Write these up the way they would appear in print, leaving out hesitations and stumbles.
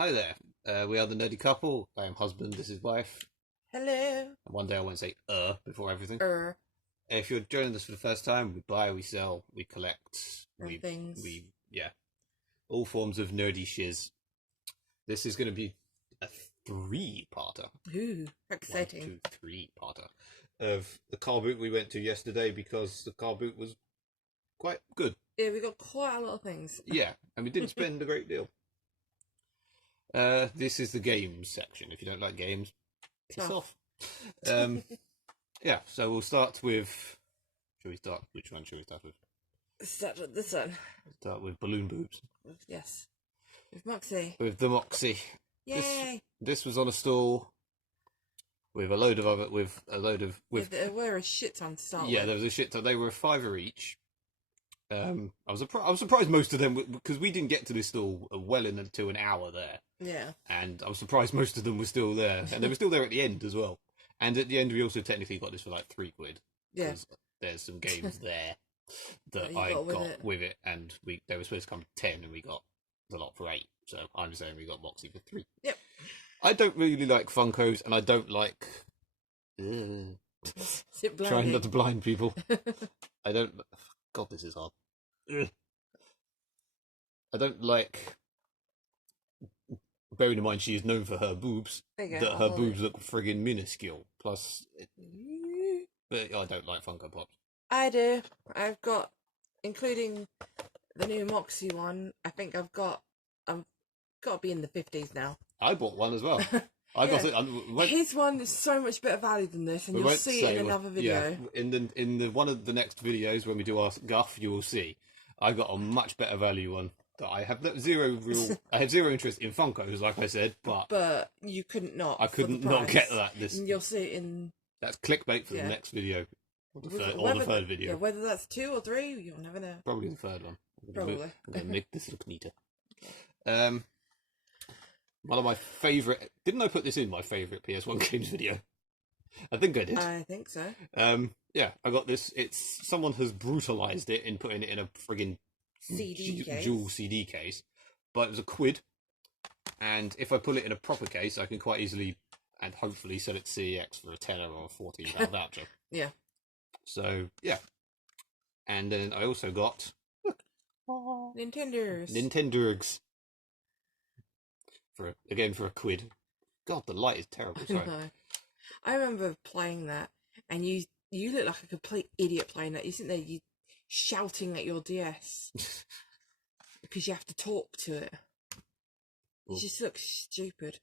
Hi there. We are the nerdy couple. I am husband. This is wife. Hello. And one day I won't say before everything. If you're joining us for the first time, we buy, we sell, we collect, things. All forms of nerdy shiz. This is going to be a three-parter. Ooh, exciting! 1, 2, 3-parter of the Carboot we went to yesterday because the Carboot was quite good. Yeah, we got quite a lot of things. Yeah, and we didn't spend a great deal. This is the games section. If you don't like games, piss off. Yeah, so we'll start with. Should we start? Which one should we start with? Start with this one. Start with balloon boobs. Yes, with Moxie. With the Moxie. Yay! This was on a stall with a load of other There were a shit ton to start with. Yeah, there was a shit ton. They were $5 each. I was surprised most of them because we didn't get to this stall well into an hour there. Yeah. And I was surprised most of them were still there, and they were still there at the end as well. And at the end, we also technically got this for like £3. Yeah. There's some games there that I got with it, and they were supposed to come 10, and we got the lot for 8. So I'm saying we got Moxie for 3. Yep. I don't really like Funkos, and I don't like trying not to blind people. I don't. God, this is hard. I don't like. Bearing in mind she is known for her boobs, that her boobs look friggin' minuscule. Plus, but I don't like Funko Pops. I do. I've got, including the new Moxie one. I think I've got to be in the 50s now. I bought one as well. I got it. His one is so much better value than this, and you'll see it in another video. Yeah, in the one of the next videos when we do our guff, you will see. I got a much better value one. I have zero interest in Funkos, like I said, but you couldn't not. I couldn't not get that. And you'll see it in. That's clickbait for the next video, or the third video. Yeah, whether that's 2 or 3, you'll never know. Probably the third one. Probably. I'm gonna make this look neater. One of my favourite. Didn't I put this in my favourite PS1 games video? I think I did. I think so. Yeah, I got this. Someone has brutalised it in putting it in a friggin' dual CD case, but it was £1, and if I put it in a proper case, I can quite easily and hopefully sell it to CEX for a tenner or a £14 voucher. Yeah. So yeah, and then I also got Nintendogs for £1. God, the light is terrible. Sorry. I remember playing that, and you look like a complete idiot playing that. You sit there, you shouting at your DS because you have to talk to it. You just look stupid.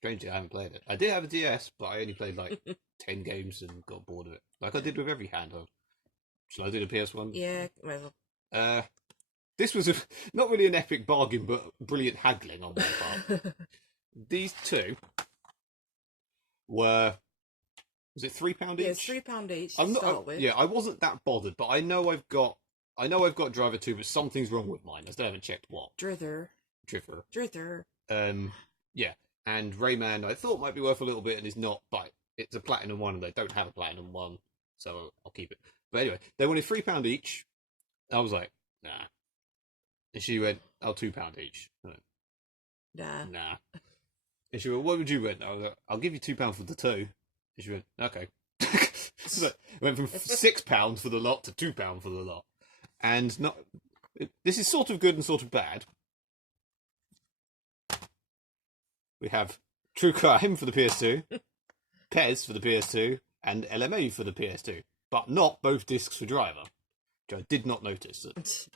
Strangely, I haven't played it. I did have a DS, but I only played like 10 games and got bored of it, like I did with every handheld. Shall I do the PS1? Yeah, well. This was not really an epic bargain, but brilliant haggling on my part. These two were. Was it £3 each? Yeah, it's £3 each to start with. Yeah, I wasn't that bothered, but I know I've got Driver 2, but something's wrong with mine. I still haven't checked what. Drither. Yeah, and Rayman I thought might be worth a little bit, and is not, but it's a platinum one, and they don't have a platinum one, so I'll keep it. But anyway, they wanted £3 each. I was like, nah. And she went, "Oh, £2 each." I went, nah. And she went, "What would you win?" I was like, "I'll give you £2 for the 2." And she went, "Okay." So it went from £6 for the lot to £2 for the lot. And this is sort of good and sort of bad. We have True Crime for the PS2, Pez for the PS2, and LMA for the PS2. But not both discs for Driver, which I did not notice.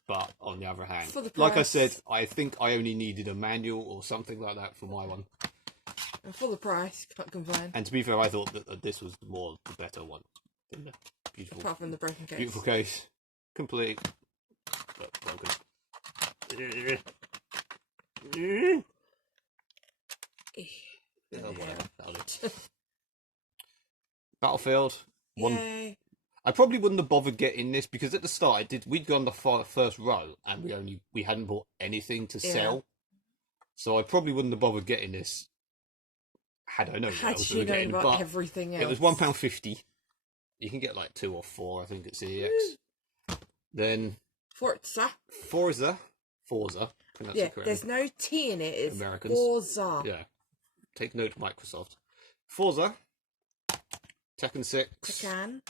But on the other hand, like I said, I think I only needed a manual or something like that for my one. And for the price, can't complain. And to be fair, I thought that this was the better one. Beautiful. Apart from the broken case. Beautiful case. Complete. But broken. Battlefield. Yay. I probably wouldn't have bothered getting this because at the start we'd gone the first row and we hadn't bought anything to sell. So I probably wouldn't have bothered getting this had I known what else we were getting. But everything else. It was £1.50. You can get like 2 or 4, I think, at CEX. Then Forza Forza. Pronounce Yeah, it correctly. there's no T in it. It's Americans. Forza. Yeah. Take note, Microsoft. Forza. Tekken 6. Tekken.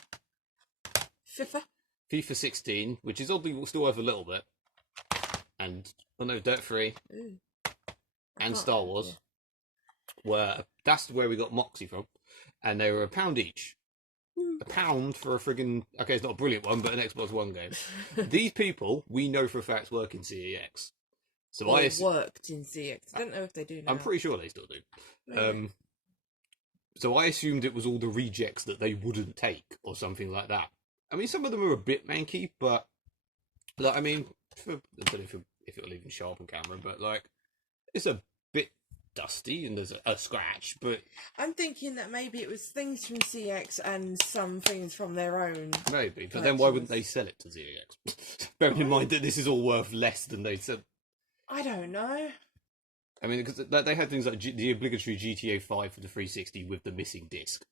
FIFA 16, which is oddly still worth a little bit. And, oh no, Dirt 3. Ooh. And Star Wars. That's where we got Moxie from. And they were £1 each. £1 for a friggin'... Okay, it's not a brilliant one, but an Xbox One game. These people, we know for a fact, work in CEX. So or worked in CX. I don't know if they do now. I'm pretty sure they still do. Maybe. So I assumed it was all the rejects that they wouldn't take, or something like that. I mean, some of them are a bit manky, but... Like, I mean, I don't know if it'll even show up on camera, but, like, it's a bit dusty and there's a scratch, but... I'm thinking that maybe it was things from CX and some things from their own. Maybe, but then why wouldn't they sell it to ZX? Bearing in mind that this is all worth less than they said. I don't know. I mean, because they had things like the obligatory GTA 5 for the 360 with the missing disc.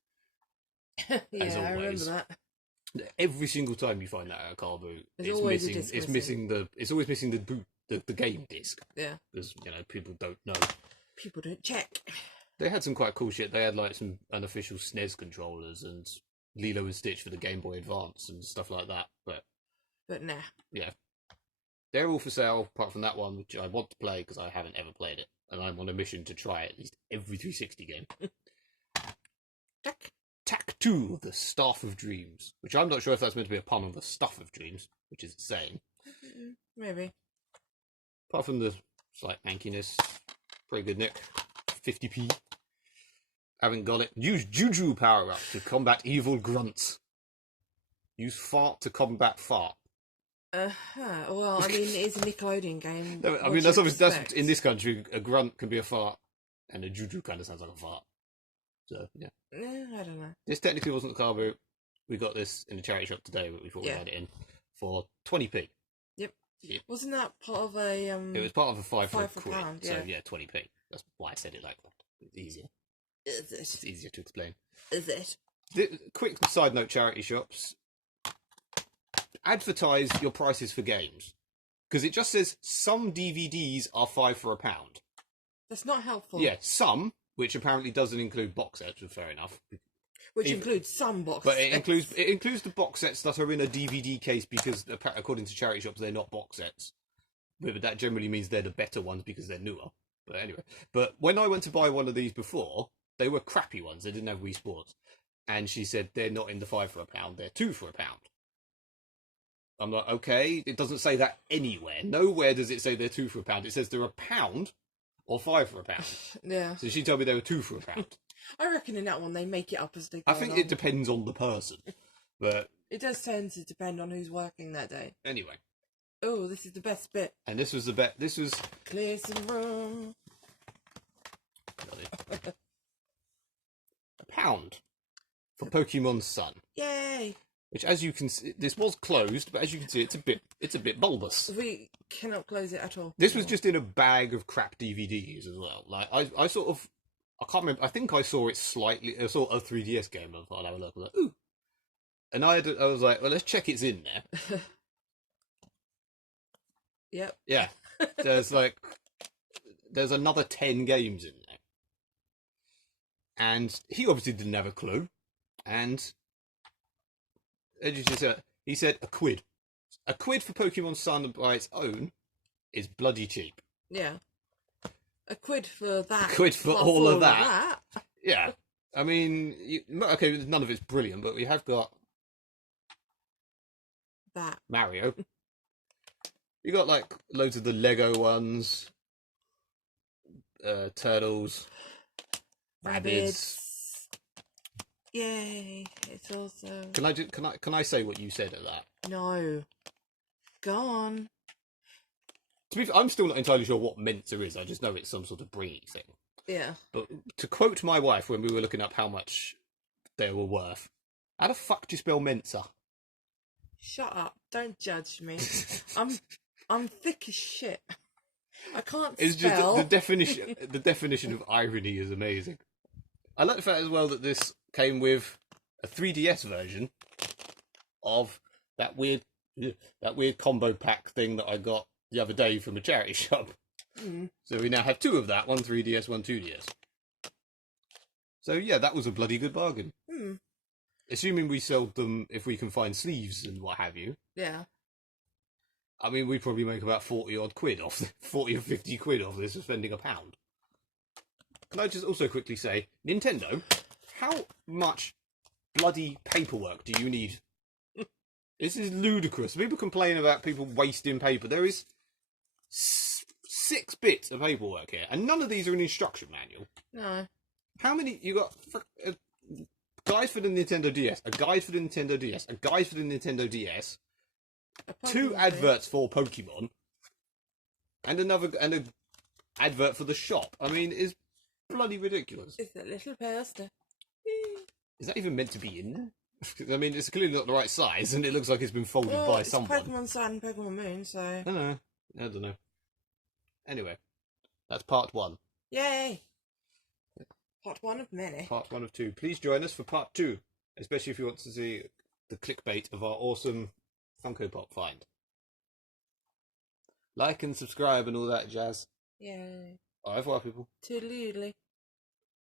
Yeah, I remember that. Every single time you find that at a Carboot, it's missing. It's always missing the game disc. Yeah, because people don't know. People don't check. They had some quite cool shit. They had like some unofficial SNES controllers and Lilo and Stitch for the Game Boy Advance and stuff like that. But nah. Yeah, they're all for sale apart from that one, which I want to play because I haven't ever played it, and I'm on a mission to try at least every 360 game. Tak 2, the Staff of Dreams, which I'm not sure if that's meant to be a pun on the Stuff of Dreams, which is insane. Maybe. Apart from the slight mankiness, pretty good, Nick. 50p. Haven't got it. Use Juju power-up to combat evil grunts. Use fart to combat fart. Well, I mean, it's a Nickelodeon game. No, I mean, that's obviously, that's in this country, a grunt can be a fart, and a Juju kind of sounds like a fart. So, yeah. I don't know. This technically wasn't a car boot. We got this in the charity shop today, but we thought we had it in for 20p. Yep. Wasn't that part of a... It was part of a 5 for a £5 quid, pound, so yeah, 20p. That's why I said it like that. It's easier. Is it? It's easier to explain. Is it? Quick side note, charity shops. Advertise your prices for games. Because it just says some DVDs are £5 for £1. That's not helpful. Yeah, some, which apparently doesn't include box sets, which is fair enough. Which includes some box but sets. It includes the box sets that are in a DVD case because, according to charity shops, they're not box sets. But that generally means they're the better ones because they're newer. But anyway, when I went to buy one of these before, they were crappy ones. They didn't have Wii Sports. And she said, they're not in the £5 for £1, they're £2 for £1. I'm like, okay, it doesn't say that anywhere. Nowhere does it say they're £2 for £1. It says they're £1 or £5 for £1. Yeah. So she told me they were £2 for £1. I reckon in that one they make it up as they go I think it depends on the person. But it does tend to depend on who's working that day. Anyway. Oh, this is the best bit. And this was the best. This was... Clear some room. £1 for Pokemon Sun. Yay! Which, as you can see, this was closed, but as you can see, it's a bit bulbous. We cannot close it at all. This was just in a bag of crap DVDs as well. Like I sort of, I can't remember. I think I saw it slightly. I saw a 3DS game. I thought I would look. I was like, ooh, and I was like, well, let's check it's in there. Yep. Yeah. There's another 10 games in there, and he obviously didn't have a clue, and. He said a quid. A quid for Pokemon Sun by its own is bloody cheap. Yeah. A quid for that. A quid for all of that. Yeah. I mean, okay, none of it's brilliant, but we have got that Mario. You got like loads of the Lego ones, turtles, rabbids. Yay! It's also. Can I say what you said at that? No. Go on. To be fair, I'm still not entirely sure what Mensa is. I just know it's some sort of bringy thing. Yeah. But to quote my wife when we were looking up how much they were worth, how the fuck do you spell Mensa? Shut up! Don't judge me. I'm thick as shit. I can't It's spell. Just the definition. The definition of irony is amazing. I like the fact as well that this came with a 3DS version of that weird combo pack thing that I got the other day from a charity shop. Mm. So we now have 2 of that, one 3DS, one 2DS. So yeah, that was a bloody good bargain. Mm. Assuming we sold them if we can find sleeves and what have you. Yeah. I mean, we probably make about 40 odd quid off, 40 or 50 quid off this for spending £1. Can I just also quickly say, Nintendo, how much bloody paperwork do you need? This is ludicrous. People complain about people wasting paper. There is 6 bits of paperwork here, and none of these are an instruction manual. No. How many you got? A guide for the Nintendo DS, a guide for the Nintendo DS, a guide for the Nintendo DS, 2 adverts for Pokemon, and an advert for the shop. I mean, it's bloody ridiculous. It's a little poster. Is that even meant to be in there? I mean, it's clearly not the right size, and it looks like it's been folded by it's someone. Pokemon Sun, Pokemon Moon, so... I don't know. Anyway, that's part 1. Yay! Part 1 of many. Part 1 of 2. Please join us for part 2, especially if you want to see the clickbait of our awesome Funko Pop find. Like and subscribe and all that jazz. Yay. Au revoir, people. Toodaloo.